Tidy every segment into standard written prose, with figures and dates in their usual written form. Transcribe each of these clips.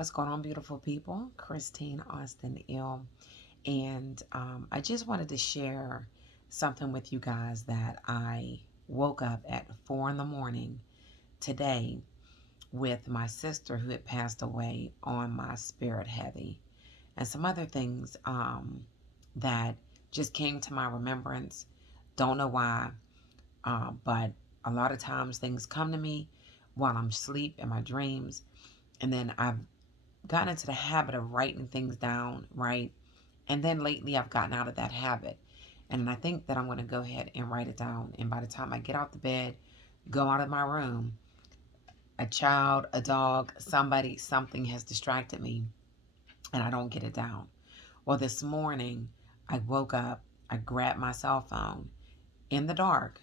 What's going on, beautiful people? Christine Austin Ill. And I just wanted to share something with you guys that I woke up at 4 in the morning today with my sister who had passed away on my spirit heavy, and some other things that just came to my remembrance. Don't know why, but a lot of times things come to me while I'm asleep in my dreams. And then I've gotten into the habit of writing things down, right? And then lately I've gotten out of that habit. And I think that I'm going to go ahead and write it down. And by the time I get out the bed, go out of my room, a child, a dog, somebody, something has distracted me and I don't get it down. Well, this morning I woke up, I grabbed my cell phone in the dark,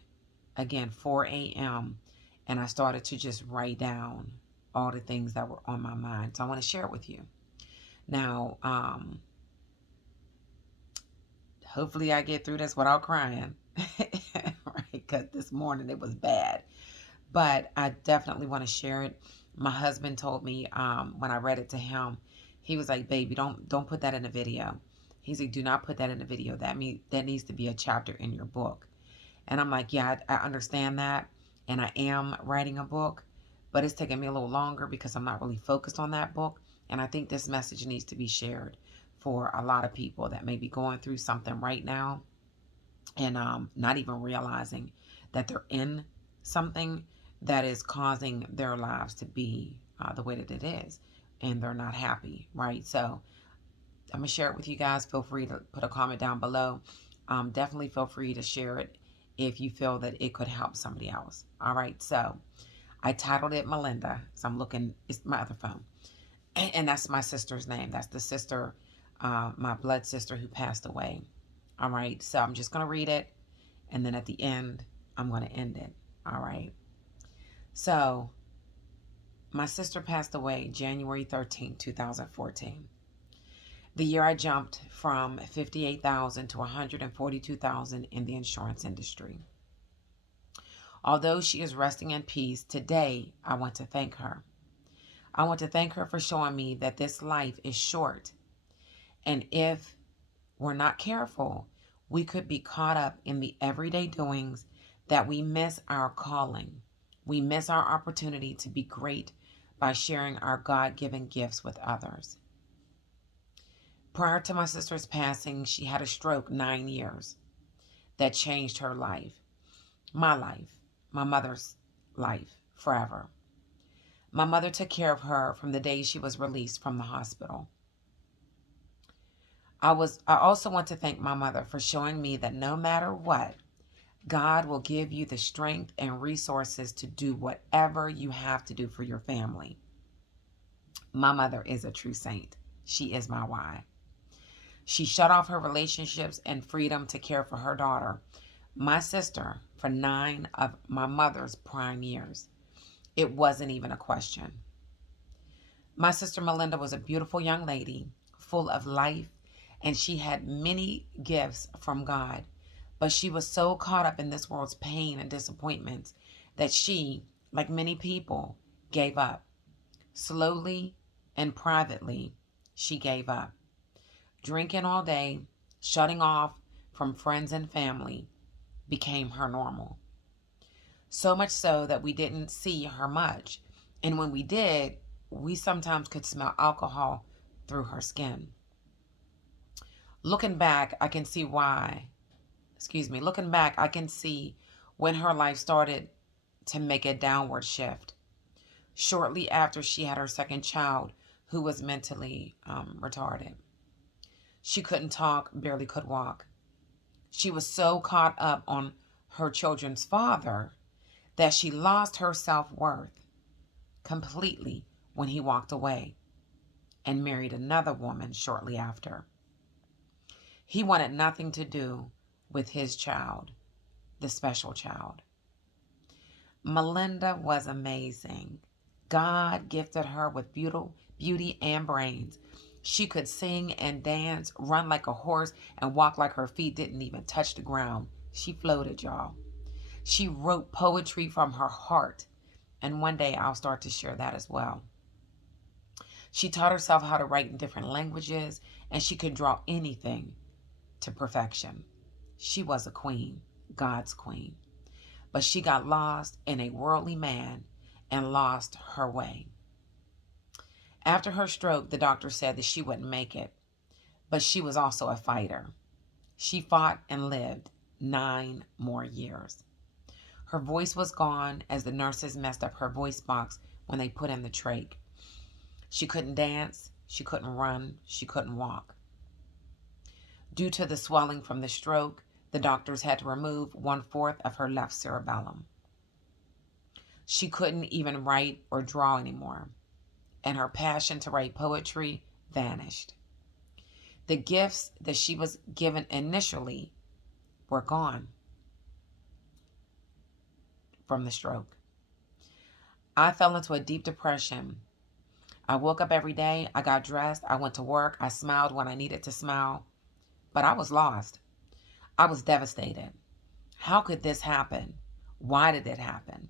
again, 4 a.m., and I started to just write down all the things that were on my mind. So I want to share it with you. Now, hopefully I get through this without crying, right? Because this morning it was bad. But I definitely want to share it. My husband told me when I read it to him, he was like, "Baby, don't put that in a video." He said, "Do not put that in a video. That needs to be a chapter in your book." And I'm like, "Yeah, I understand that, and I am writing a book, but it's taking me a little longer because I'm not really focused on that book. And I think this message needs to be shared for a lot of people that may be going through something right now and not even realizing that they're in something that is causing their lives to be the way that it is, and they're not happy, right? So I'm gonna share it with you guys. Feel free to put a comment down below. Definitely feel free to share it if you feel that it could help somebody else. All right, so I titled it Melinda. So I'm looking, it's my other phone. And that's my sister's name. That's the sister, my blood sister who passed away. All right, so I'm just going to read it. And then at the end, I'm going to end it. All right. So my sister passed away January 13th, 2014. The year I jumped from 58,000 to 142,000 in the insurance industry. Although she is resting in peace, today I want to thank her. I want to thank her for showing me that this life is short. And if we're not careful, we could be caught up in the everyday doings that we miss our calling. We miss our opportunity to be great by sharing our God-given gifts with others. Prior to my sister's passing, she had a stroke 9 years that changed her life, my mother's life forever. My mother took care of her from the day she was released from the hospital. I also want to thank my mother for showing me that no matter what, God will give you the strength and resources to do whatever you have to do for your family. My mother is a true saint. She is my why. She shut off her relationships and freedom to care for her daughter, my sister, for 9 of my mother's prime years. It wasn't even a question. My sister Melinda was a beautiful young lady, full of life, and she had many gifts from God. But she was so caught up in this world's pain and disappointments that she, like many people, gave up. Slowly and privately, she gave up. Drinking all day, shutting off from friends and family became her normal. So much so that we didn't see her much. And when we did, we sometimes could smell alcohol through her skin. Looking back, I can see when her life started to make a downward shift. Shortly after she had her second child, who was mentally retarded. She couldn't talk, barely could walk. She was so caught up on her children's father that she lost her self-worth completely when he walked away and married another woman shortly after. He wanted nothing to do with his child, the special child. Melinda was amazing. God gifted her with beauty and brains. She could sing and dance, run like a horse, and walk like her feet didn't even touch the ground. She floated, y'all. She wrote poetry from her heart. And one day I'll start to share that as well. She taught herself how to write in different languages, and she could draw anything to perfection. She was a queen, God's queen. But she got lost in a worldly man and lost her way. After her stroke, the doctor said that she wouldn't make it, but she was also a fighter. She fought and lived 9 more years. Her voice was gone as the nurses messed up her voice box when they put in the trach. She couldn't dance, she couldn't run, she couldn't walk. Due to the swelling from the stroke, the doctors had to remove 1/4 of her left cerebellum. She couldn't even write or draw anymore, and her passion to write poetry vanished. The gifts that she was given initially were gone from the stroke. I fell into a deep depression. I woke up every day, I got dressed, I went to work, I smiled when I needed to smile, but I was lost. I was devastated. How could this happen? Why did it happen?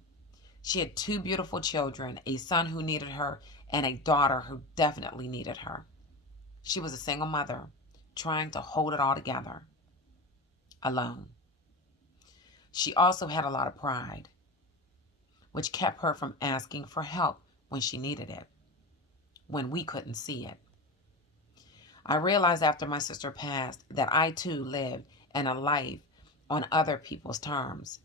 She had 2 beautiful children, a son who needed her, and a daughter who definitely needed her. She was a single mother, trying to hold it all together, alone. She also had a lot of pride, which kept her from asking for help when she needed it, when we couldn't see it. I realized after my sister passed that I too lived in a life on other people's terms.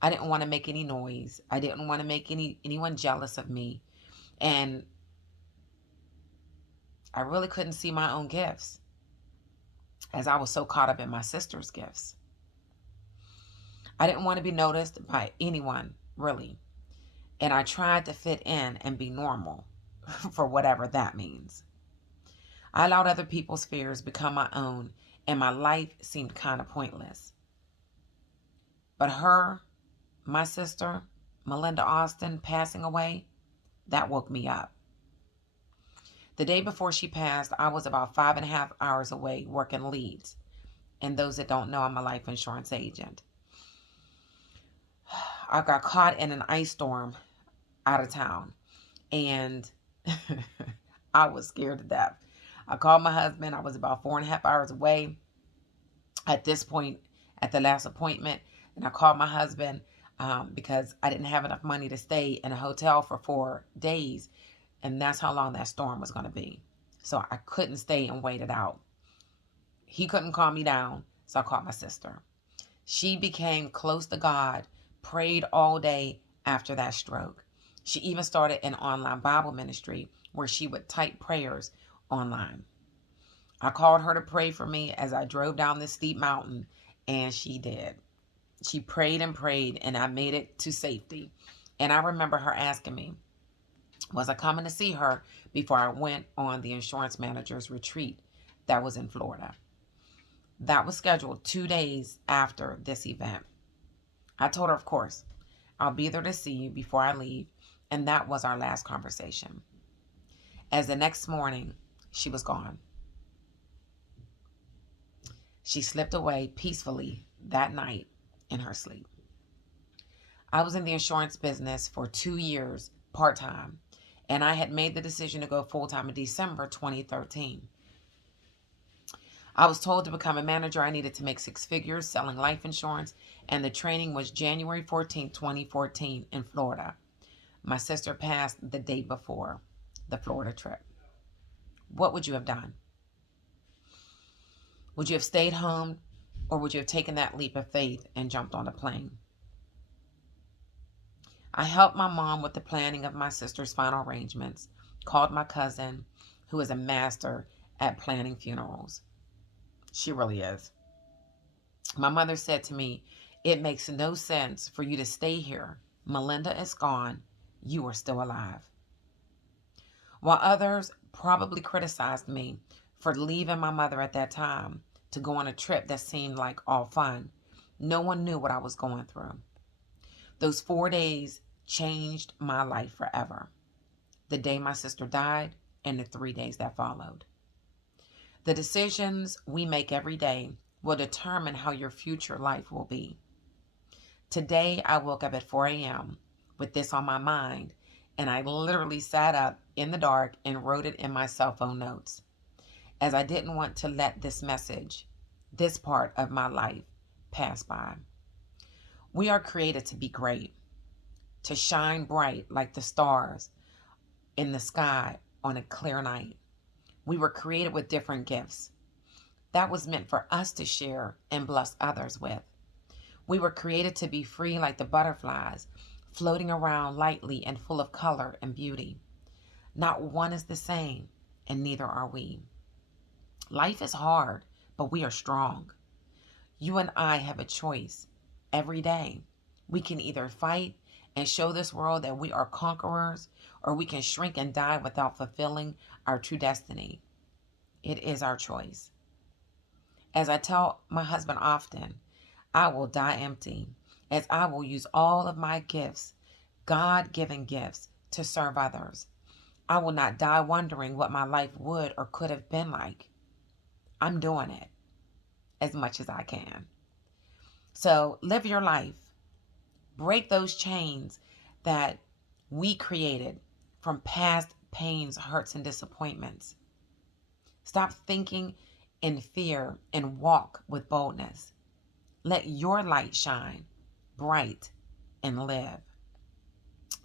I didn't want to make any noise. I didn't want to make anyone jealous of me. And I really couldn't see my own gifts as I was so caught up in my sister's gifts. I didn't want to be noticed by anyone, really. And I tried to fit in and be normal, for whatever that means. I allowed other people's fears become my own, and my life seemed kind of pointless. But her, my sister, Melinda Austin, passing away, that woke me up. The day before she passed, I was about 5.5 hours away working leads. And those that don't know, I'm a life insurance agent. I got caught in an ice storm out of town, and I was scared to death. I called my husband. I was about 4.5 hours away at this point at the last appointment, and I called my husband because I didn't have enough money to stay in a hotel for 4 days, and that's how long that storm was going to be. So I couldn't stay and wait it out. He couldn't calm me down, so I called my sister. She became close to God, prayed all day after that stroke. She even started an online Bible ministry where she would type prayers online. I called her to pray for me as I drove down this steep mountain, and she did. She prayed and prayed, and I made it to safety. And I remember her asking me, was I coming to see her before I went on the insurance manager's retreat that was in Florida. That was scheduled 2 days after this event. I told her, of course, I'll be there to see you before I leave, and that was our last conversation. As the next morning, she was gone. She slipped away peacefully that night in her sleep. I was in the insurance business for 2 years part-time, and I had made the decision to go full-time in December 2013. I was told to become a manager, I needed to make 6 figures selling life insurance, and the training was January 14, 2014 in Florida. My sister passed the day before the Florida trip. What would you have done? Would you have stayed home, or would you have taken that leap of faith and jumped on a plane? I helped my mom with the planning of my sister's final arrangements, called my cousin, who is a master at planning funerals. She really is. My mother said to me, it makes no sense for you to stay here. Melinda is gone. You are still alive. While others probably criticized me for leaving my mother at that time to go on a trip that seemed like all fun, no one knew what I was going through. Those 4 days changed my life forever. The day my sister died and the 3 days that followed. The decisions we make every day will determine how your future life will be. Today, I woke up at 4 a.m. with this on my mind, and I literally sat up in the dark and wrote it in my cell phone notes, as I didn't want to let this message, this part of my life, pass by. We are created to be great, to shine bright like the stars in the sky on a clear night. We were created with different gifts. That was meant for us to share and bless others with. We were created to be free like the butterflies, floating around lightly and full of color and beauty. Not one is the same, and neither are we. Life is hard, but we are strong. You and I have a choice every day. We can either fight and show this world that we are conquerors, or we can shrink and die without fulfilling our true destiny. It is our choice. As I tell my husband often, I will die empty, as I will use all of my gifts, God given gifts, to serve others. I will not die wondering what my life would or could have been like. I'm doing it as much as I can. So live your life. Break those chains that we created from past pains, hurts, and disappointments. Stop thinking in fear and walk with boldness. Let your light shine bright and live.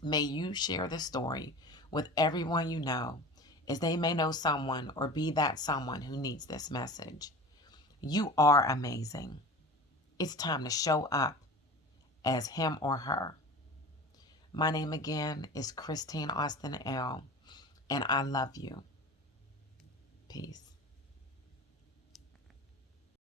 May you share this story with everyone you know, as they may know someone or be that someone who needs this message. You are amazing. It's time to show up as him or her. My name again is Christine Austin L., and I love you. Peace.